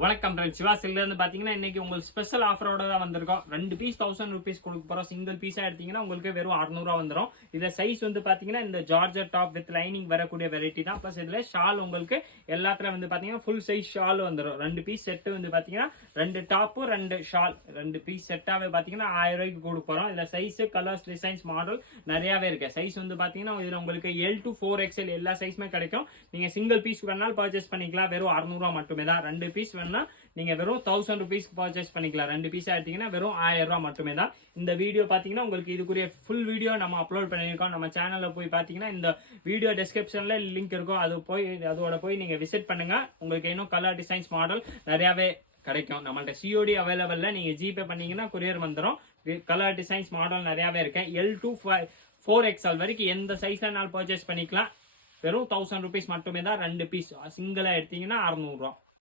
வணக்கம் ஃப்ரெண்ட்ஸ், சிவா சில்ல இருந்து பாத்தீங்கன்னா இன்னைக்கு உங்களுக்கு ஸ்பெஷல் ஆஃபரோட தான் வந்திருக்கோம். 2 பீஸ் 1000 ரூபீஸ் கொடுக்க போறோம். சிங்கிள் பீஸா எடுத்தீங்கன்னா உங்களுக்கு வெறும் 600 ரூபா வந்துடும். இத சைஸ் வந்து பாத்தீங்கன்னா இந்த ஜார்ஜர் டாப் வித் லைனிங் வரக்கூடிய வெரைட்டி தான். பிளஸ் இதுல ஷால் உங்களுக்கு எல்லாத்துல வந்து பாத்தீங்கன்னா ஃபுல் சைஸ் ஷால் வந்துடும். 2 பீஸ் செட் வந்து பாத்தீங்கன்னா 2 டாப் 2 ஷால் 2 பீஸ் செட்டாவே பாத்தீங்கன்னா 1000 ரூபாய்க்கு கொடுக்க போறோம். இதுல சைஸ், கலர்ஸ், டிசைன்ஸ், மாடல் நிறையவே இருக்கு. சைஸ் வந்து பாத்தீங்கன்னா இதுல உங்களுக்கு L to 4XL எல்லா சைஸுமே கிடைக்கும். நீங்க சிங்கிள் பீஸ் வேணாலும் பர்ச்சேஸ் பண்ணிக்கலாம். வெறும் 600 ரூபா மட்டுமே தான். 2 பீஸ் வேணா நீங்க வெறும் 1000 ரூபீஸ் பர்ச்சேஸ் பண்ணிக்கலாம். 2 பீஸ் எடுத்தீங்கன்னா வெறும் 1000 ரூபாய் மட்டுமே தான். இந்த வீடியோ பாத்தீங்கன்னா உங்களுக்கு இதுக்குரிய ஃபுல் வீடியோ நம்ம அப்லோட் பண்ணிருக்கோம். நம்ம சேனல்ல போய் பாத்தீங்கன்னா இந்த வீடியோ டிஸ்கிரிப்ஷன்ல லிங்க் இருக்கும். அதோட போய் நீங்க விசிட் பண்ணுங்க. உங்களுக்கு இன்னும் கலர், டிசைன்ஸ், மாடல் நிறையவே கிடைக்கும். நம்மள்ட்ட சிஓடி அவைலபிள்ல. நீங்க ஜிபே பண்ணீங்கன்னா கொரியர் வந்துடும். கலர், டிசைன்ஸ், மாடல் நிறையவே இருக்கு. L to 4XL வரைக்கும் எந்த சைஸ்னாலும் பர்ச்சேஸ் பண்ணிக்கலாம். வெறும் 1000 ரூபீஸ் மட்டுமே தான். 2 பீஸ் சிங்கிளா எடுத்தீங்கன்னா 600 ரூபாய்.